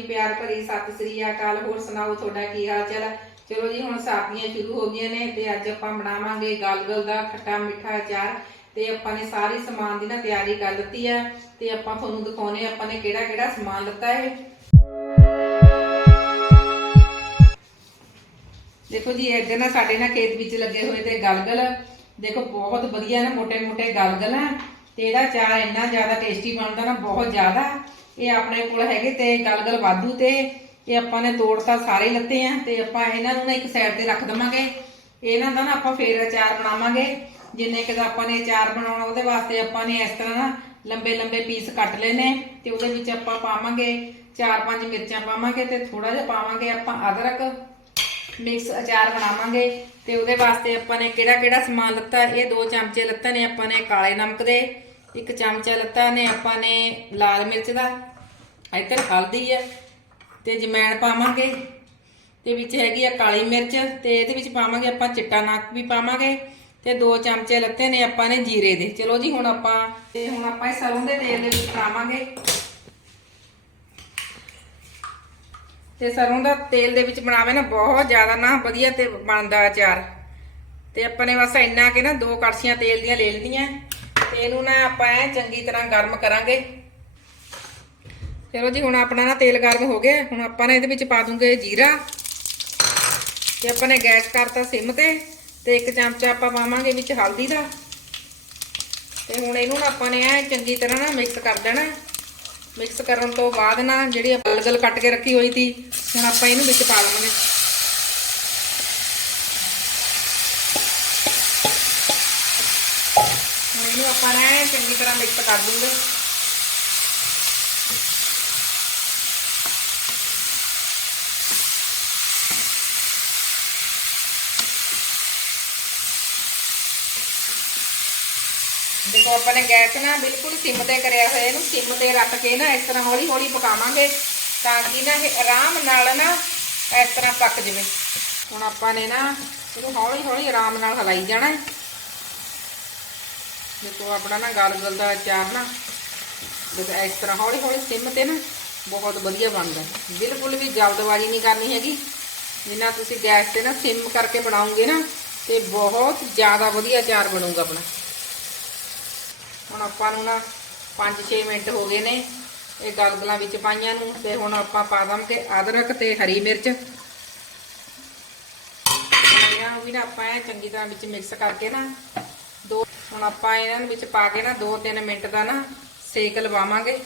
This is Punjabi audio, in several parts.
ਜੀ ਪਿਆਰ ਭਰੀ ਸਤਿ ਸ੍ਰੀ ਅਕਾਲ। ਹੋਰ ਸੁਣਾਓ, ਤੁਹਾਡਾ ਕੀ ਹਾਲ ਚਾਲ? ਚਲੋ ਜੀ, ਹੁਣ ਸਰਦੀਆਂ ਸ਼ੁਰੂ ਹੋ ਗਈਆਂ ਨੇ ਤੇ ਅੱਜ ਆਪਾਂ ਬਣਾਵਾਂਗੇ ਗਲਗਲ ਦਾ ਖੱਟਾ ਮਿੱਠਾ ਅਚਾਰ। ਤੇ ਆਪਾਂ ਨੇ ਸਾਰੀ ਸਮਾਨ ਦੀ ਨਾ ਤਿਆਰੀ ਕਰ ਲਈ ਆ ਤੇ ਆਪਾਂ ਤੁਹਾਨੂੰ ਦਿਖਾਉਨੇ ਆਪਾਂ ਨੇ ਕਿਹੜਾ ਕਿਹੜਾ ਸਮਾਨ ਲਿੱਤਾ ਹੈ ਦੇਖੋ ਜੀ, ਇੱਧਰ ਨਾ ਸਾਡੇ ਨਾ ਖੇਤ ਵਿੱਚ ਲੱਗੇ ਹੋਏ ਤੇ ਗਲਗਲ। ਦੇਖੋ, ਬਹੁਤ ਵਧੀਆ ਨਾ ਮੋٹے ਮੋٹے ਗਲਗਲ ਆ ਤੇ ਇਹਦਾ ਚਾਰ ਇੰਨਾ ਜ਼ਿਆਦਾ ਟੇਸਟੀ ਬਣਦਾ ਨਾ, ਬਹੁਤ ਜ਼ਿਆਦਾ। ਇਹ ਆਪਣੇ ਕੋਲ ਹੈਗੇ ਤੇ ਗਲਗਲ ਵਾਧੂ ਤੇ ਇਹ ਆਪਾਂ ਨੇ ਤੋੜਤਾ ਸਾਰੇ ਲੱਤੇ ਆ ਤੇ ਆਪਾਂ ਇਹਨਾਂ ਨੂੰ ਨਾ ਇੱਕ ਸਾਈਡ ਤੇ ਰੱਖ ਦਵਾਂਗੇ। ਇਹਨਾਂ ਦਾ ਨਾ ਆਪਾਂ ਫੇਰ ਅਚਾਰ ਬਣਾਵਾਂਗੇ। ਜਿੰਨੇ ਕਿ ਆਪਾਂ ਨੇ ਅਚਾਰ ਬਣਾਉਣਾ ਉਹਦੇ ਵਾਸਤੇ ਆਪਾਂ ਨੇ ਇਸ ਤਰ੍ਹਾਂ ਨਾ ਲੰਬੇ ਲੰਬੇ ਪੀਸ ਕੱਟ ਲੈਨੇ ਤੇ ਉਹਦੇ ਵਿੱਚ ਆਪਾਂ ਪਾਵਾਂਗੇ ਚਾਰ ਪੰਜ ਮਿਰਚਾਂ ਪਾਵਾਂਗੇ ਤੇ ਥੋੜਾ ਜਿਹਾ ਪਾਵਾਂਗੇ ਆਪਾਂ ਅਦਰਕ। ਮਿਕਸ ਅਚਾਰ ਬਣਾਵਾਂਗੇ ਤੇ ਉਹਦੇ ਵਾਸਤੇ ਆਪਾਂ ਨੇ ਕਿਹੜਾ ਕਿਹੜਾ ਸਮਾਨ ਲੱਤਾ, ਇਹ ਦੋ ਚਮਚੇ ਲੱਤੇ ਨੇ ਆਪਾਂ ਨੇ ਕਾਲੇ ਨਮਕ ਦੇ। ਇੱਕ ਚਮਚਾ ਲੱਤਾ ਨੇ, ਆਪਾਂ ਨੇ ਲਾਲ ਮਿਰਚ ਦਾ ਇੱਧਰ ਹਲਦੀ ਹੈ ਤੇ ਜਮੈਣ ਪਾਵਾਂਗੇ। ਤੇ ਵਿੱਚ ਹੈਗੀ ਆ ਕਾਲੀ ਮਿਰਚ, ਤੇ ਇਹਦੇ ਵਿੱਚ ਪਾਵਾਂਗੇ ਆਪਾਂ ਚਿੱਟਾ ਨਮਕ ਵੀ ਪਾਵਾਂਗੇ, ਤੇ ਦੋ ਚਮਚੇ ਲੱਤੇ ਨੇ ਆਪਾਂ ਨੇ ਜੀਰੇ ਦੇ। ਚਲੋ ਜੀ, ਹੁਣ ਆਪਾਂ, ਤੇ ਹੁਣ ਆਪਾਂ ਇਹ ਸਰੋਂ ਦੇ ਤੇਲ ਦੇ ਵਿੱਚ ਪਾਵਾਂਗੇ। ਤੇ ਸਰੋਂ ਦਾ ਤੇਲ ਦੇ ਵਿੱਚ ਬਣਾਵੇ ਨਾ ਬਹੁਤ ਜ਼ਿਆਦਾ ਨਾ, ਵਧੀਆ ਤੇ ਬਣਦਾ ਅਚਾਰ। ਤੇ ਆਪਾਂ ਨੇ ਬਸ ਇੰਨਾ ਕਿ ਨਾ ਦੋ ਕੜਛੀਆਂ ਤੇਲ ਦੀਆਂ ਲੈ ਲਈਆਂ। ਇਹਨੂੰ ਨਾ ਆਪਾਂ ਐ ਚੰਗੀ ਤਰ੍ਹਾਂ ਗਰਮ ਕਰਾਂਗੇ। ਚਲੋ ਜੀ, ਹੁਣ ਆਪਣਾ ਨਾ ਤੇਲ ਗਰਮ ਹੋ ਗਿਆ। ਹੁਣ ਆਪਾਂ ਨੇ ਇਹਦੇ ਵਿੱਚ ਪਾ ਦੂੰਗੇ ਜੀਰਾ। ਤੇ ਆਪਾਂ ਨੇ ਗੈਸ ਕਰਤਾ ਸਿਮ ਤੇ ਤੇ ਇੱਕ ਚਮਚਾ ਆਪਾਂ ਪਾਵਾਂਗੇ ਵਿੱਚ ਹਲਦੀ ਦਾ। ਤੇ ਹੁਣ ਇਹਨੂੰ ਨਾ ਆਪਾਂ ਨੇ ਐ ਚੰਗੀ ਤਰ੍ਹਾਂ ਨਾ ਮਿਕਸ ਕਰ ਦੇਣਾ। ਮਿਕਸ ਕਰਨ ਤੋਂ ਬਾਅਦ ਨਾ ਜਿਹੜੀ ਆਪਾਂ ਗਲਗਲ ਕੱਟ ਕੇ ਰੱਖੀ ਹੋਈ ਸੀ, ਹੁਣ ਆਪਾਂ ਇਹਨੂੰ ਵਿੱਚ ਪਾ ਲਵਾਂਗੇ ਹੁਣ ਇਹਨੂੰ ਆਪਾਂ ਨੇ ਚੰਗੀ ਤਰ੍ਹਾਂ ਮਿਕਸ ਕਰ ਦੂੰਗੇ ਦੇਖੋ, ਆਪਾਂ ਨੇ ਗੈਸ ਨਾ ਬਿਲਕੁਲ ਸਿਮ ਤੇ ਕਰਿਆ ਹੋਇਆ, ਇਹਨੂੰ ਸਿਮ ਤੇ ਰੱਖ ਕੇ ਨਾ ਇਸ ਤਰ੍ਹਾਂ ਹੌਲੀ ਹੌਲੀ ਪਕਾਵਾਂਗੇ ਤਾਂ ਕਿ ਨਾ ਇਹ ਆਰਾਮ ਨਾਲ ਨਾ ਇਸ ਤਰ੍ਹਾਂ ਪੱਕ ਜਵੇ। ਹੁਣ ਆਪਾਂ ਨੇ ਨਾ ਇਹਨੂੰ ਹੌਲੀ ਹੌਲੀ ਆਰਾਮ ਨਾਲ ਹਲਾਈ ਜਾਣਾ ਹੈ। ਦੇਖੋ ਆਪਣਾ ਨਾ ਗਲ ਦਾ ਅਚਾਰ ਨਾ ਦੇਖੋ ਇਸ ਤਰ੍ਹਾਂ ਹੌਲੀ ਹੌਲੀ ਸਿਮ ਤੇ ਨਾ ਬਹੁਤ ਵਧੀਆ ਬਣਦਾ। ਬਿਲਕੁਲ ਵੀ ਜਲਦਬਾਜ਼ੀ ਨਹੀਂ ਕਰਨੀ ਹੈਗੀ। ਜਿੰਨਾ ਤੁਸੀਂ ਗੈਸ ਤੇ ਨਾ ਸਿਮ ਕਰਕੇ ਬਣਾਉਂਗੇ ਨਾ, ਤੇ ਬਹੁਤ ਜ਼ਿਆਦਾ ਵਧੀਆ ਅਚਾਰ ਬਣੂਗਾ ਆਪਣਾ। ਹੁਣ ਆਪਾਂ ਨੂੰ ਨਾ 5-6 ਮਿੰਟ ਹੋ ਗਏ ਨੇ, ਇਹ ਗਲਗਲਾਂ ਵਿੱਚ ਪਾਈਆਂ ਨੂੰ, ਤੇ ਹੁਣ ਆਪਾਂ ਪਾ ਦਾਂਗੇ ਅਦਰਕ ਤੇ ਹਰੀ ਮਿਰਚ। ਇਹਨਾਂ ਨੂੰ ਵੀ ਨਾ ਆਪਾਂ ਇਹ ਚੰਗੀ ਤਰ੍ਹਾਂ ਵਿੱਚ ਮਿਕਸ ਕਰਕੇ ਨਾ ਹੁਣ ਆਪਾਂ ਇਹਨਾਂ ਵਿੱਚ ਪਾ ਕੇ ਨਾ 2-3 ਮਿੰਟ ਦਾ ਨਾ ਸੇਕ ਲਵਾਵਾਂਗੇ।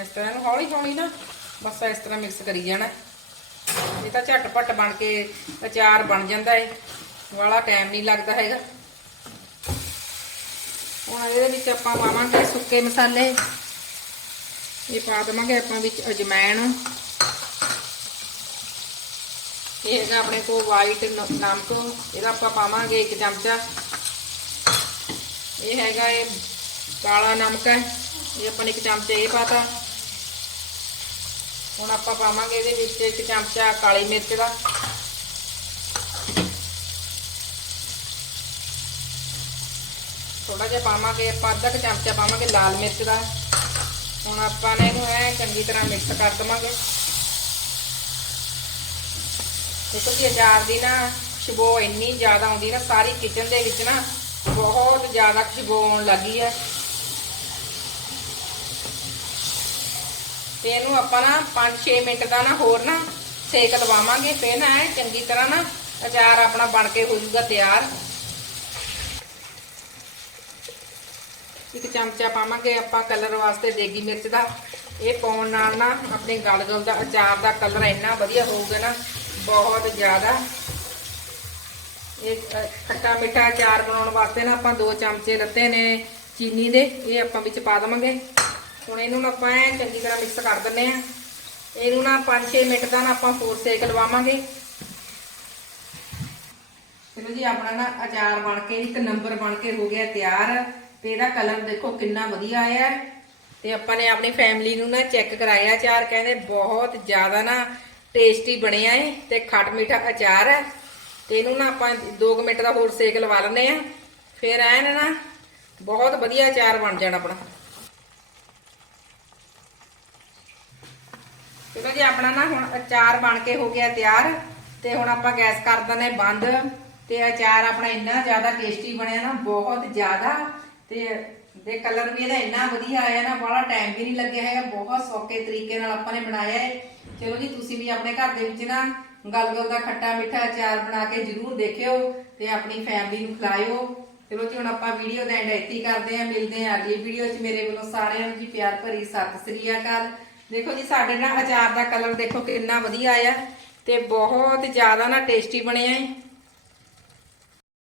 ਇਸ ਤਰ੍ਹਾਂ ਨੂੰ ਹੌਲੀ ਹੌਲੀ ਨਾ ਬਸ ਇਸ ਤਰ੍ਹਾਂ ਮਿਕਸ ਕਰੀ ਜਾਣਾ। ਇਹ ਤਾਂ ਝਟਪਟ ਬਣ ਕੇ ਅਚਾਰ ਬਣ ਜਾਂਦਾ ਹੈ ਵਾਲਾ ਟਾਈਮ ਨਹੀਂ ਲੱਗਦਾ ਹੈਗਾ। ਹੁਣ ਇਹਦੇ ਵਿੱਚ ਆਪਾਂ ਪਾਵਾਂਗੇ ਸੁੱਕੇ ਮਸਾਲੇ। ਇਹ ਪਾ ਦੇਵਾਂਗੇ ਆਪਾਂ ਵਿੱਚ ਅਜਮੈਣ। ਇਹ ਹੈਗਾ ਆਪਣੇ ਕੋਲ ਵਾਈਟ ਨਮਕ ਇਹਦਾ ਆਪਾਂ ਪਾਵਾਂਗੇ ਇੱਕ ਚਮਚਾ। ਇਹ ਹੈਗਾ ਇਹ ਕਾਲਾ ਨਮਕ ਹੈ। ਇਹ ਆਪਾਂ ਨੇ ਇੱਕ ਚਮਚਾ ਇਹ ਪਾਤਾ। ਹੁਣ ਆਪਾਂ ਪਾਵਾਂਗੇ ਇਹਦੇ ਵਿੱਚ ਇੱਕ ਚਮਚਾ ਕਾਲੀ ਮਿਰਚ ਦਾ। ਥੋੜਾ ਜਿਹਾ ਪਾਵਾਂਗੇ, ਆਪਾਂ ਅੱਧਾ ਕੁ ਚਮਚਾ ਪਾਵਾਂਗੇ ਲਾਲ ਮਿਰਚ ਦਾ। ਹੁਣ ਆਪਾਂ ਨੇ ਇਹਨੂੰ ਐ ਚੰਗੀ ਤਰ੍ਹਾਂ ਮਿਕਸ ਕਰ ਦਵਾਂਗੇ। ਦੇਖੋ ਜੀ, ਅਚਾਰ ਦੀ ਨਾ ਖੁਸ਼ਬੂ ਇੰਨੀ ਜ਼ਿਆਦਾ ਆਉਂਦੀ ਨਾ, ਸਾਰੀ ਕਿਚਨ ਦੇ ਵਿੱਚ ਨਾ ਬਹੁਤ ਜ਼ਿਆਦਾ ਖੁਸ਼ਬੂ ਆਉਣ ਲੱਗੀ ਹੈ। ਤੇ ਇਹਨੂੰ ਆਪਾਂ ਨਾ 5-6 ਮਿੰਟ ਦਾ ਨਾ ਹੋਰ ਨਾ ਸੇਕ ਲਵਾਵਾਂਗੇ ਫਿਰ ਨਾ ਇਹ ਚੰਗੀ ਤਰ੍ਹਾਂ ਨਾ ਅਚਾਰ ਆਪਣਾ ਬਣ ਕੇ ਹੋ ਜਾਊਗਾ ਤਿਆਰ। ਇੱਕ ਚਮਚਾ ਪਾਵਾਂਗੇ ਆਪਾਂ ਕਲਰ ਵਾਸਤੇ ਦੇਗੀ ਮਿਰਚ ਦਾ। ਇਹ ਪਾਉਣ ਨਾਲ ਨਾ ਆਪਣੇ ਗਲਗਲ ਦਾ ਅਚਾਰ ਦਾ ਕਲਰ ਇੰਨਾ ਵਧੀਆ ਹੋਊਗਾ ਨਾ। ਬਹੁਤ ਜ਼ਿਆਦਾ। ਇਹ ਖੱਟਾ ਮਿੱਠਾ ਅਚਾਰ ਬਣਾਉਣ ਵਾਸਤੇ ਨਾ ਆਪਾਂ ਦੋ ਚਮਚੇ ਲੱਤੇ ਨੇ ਚੀਨੀ ਦੇ, ਇਹ ਆਪਾਂ ਵਿੱਚ ਪਾ ਦਵਾਂਗੇ। ਹੁਣ ਇਹਨੂੰ ਆਪਾਂ ਚੰਗੀ ਤਰ੍ਹਾਂ ਮਿਕਸ ਕਰ ਦਿੰਨੇ ਆ ਇਹਨੂੰ ਨਾ 5-6 ਮਿੰਟ ਦਾ ਨਾ ਆਪਾਂ ਹੋਰ ਸੇਕ ਲਵਾਵਾਂਗੇ। ਚਲੋ ਜੀ, ਆਪਣਾ ਨਾ ਅਚਾਰ ਬਣ ਕੇ, ਇੱਕ ਨੰਬਰ ਬਣ ਕੇ ਹੋ ਗਿਆ ਤਿਆਰ। ਤੇ ਇਹਦਾ ਕਲਰ ਦੇਖੋ ਕਿੰਨਾ ਵਧੀਆ ਆਇਆ। ਤੇ ਆਪਾਂ ਨੇ ਆਪਣੀ ਫੈਮਿਲੀ ਨੂੰ ਨਾ ਚੈੱਕ ਕਰਾਇਆ, ਅਚਾਰ ਕਹਿੰਦੇ ਬਹੁਤ ਜ਼ਿਆਦਾ ਨਾ ਟੇਸਟੀ ਬਣਿਆ ਏ ਤੇ ਖੱਟ ਮਿੱਠਾ ਅਚਾਰ ਹੈ। ਤੇ ਇਹਨੂੰ ਨਾ ਆਪਾਂ 2 ਮਿੰਟ ਦਾ ਹੋਰ ਸੇਕ ਲਵਾ ਲੈਂਦੇ ਆ। ਫਿਰ ਐਨ ਨਾ ਬਹੁਤ ਵਧੀਆ ਅਚਾਰ ਬਣ ਜਾਣਾ ਆਪਣਾ। ਚਲੋ ਜੀ, ਆਪਣਾ ਨਾ ਹੁਣ ਅਚਾਰ ਬਣ ਕੇ ਹੋ ਗਿਆ ਤਿਆਰ। ਤੇ ਹੁਣ ਆਪਾਂ ਗੈਸ ਕਰ ਦਿੰਦੇ ਬੰਦ। ਤੇ ਅਚਾਰ ਆਪਣਾ ਇੰਨਾ ਜ਼ਿਆਦਾ ਟੇਸਟੀ ਬਣਿਆ ਨਾ, ਬਹੁਤ ਜ਼ਿਆਦਾ। ਤੇ ਦੇ ਕਲਰ ਵੀ ਇਹਦਾ ਇੰਨਾ ਵਧੀਆ ਆਇਆ ਨਾ ਬੜਾ ਟਾਈਮ ਵੀ ਨਹੀਂ ਲੱਗਿਆ ਹੈਗਾ, ਬਹੁਤ ਸੌਖੇ ਤਰੀਕੇ ਨਾਲ ਆਪਾਂ ਨੇ ਬਣਾਇਆ ਹੈ ਚਲੋ ਜੀ, ਤੁਸੀਂ ਵੀ ਆਪਣੇ ਘਰ ਦੇ ਵਿੱਚ ਨਾ ਗਲਗਲ ਦਾ ਖੱਟਾ ਮਿੱਠਾ ਅਚਾਰ ਬਣਾ ਕੇ ਜਰੂਰ ਦੇਖਿਓ ਤੇ ਆਪਣੀ ਫੈਮਿਲੀ ਨੂੰ ਖਿਲਾਇਓ। ਚਲੋ ਜੀ, ਹੁਣ ਆਪਾਂ ਵੀਡੀਓ ਦਾ ਐਂਡ ਇੱਥੇ ਕਰਦੇ ਆਂ ਮਿਲਦੇ ਆਂ ਅਗਲੀ ਵੀਡੀਓ 'ਚ। ਮੇਰੇ ਵੱਲੋਂ ਸਾਰਿਆਂ ਨੂੰ ਜੀ ਪਿਆਰ ਭਰੀ ਸਤਿ ਸ੍ਰੀ ਅਕਾਲ। ਦੇਖੋ ਜੀ, ਸਾਡੇ ਨਾ ਅਚਾਰ ਦਾ ਕਲਰ ਦੇਖੋ ਕਿੰਨਾ ਵਧੀਆ ਆਇਆ ਤੇ ਬਹੁਤ ਜ਼ਿਆਦਾ ਨਾ ਟੇਸਟੀ ਬਣਿਆ ਹੈ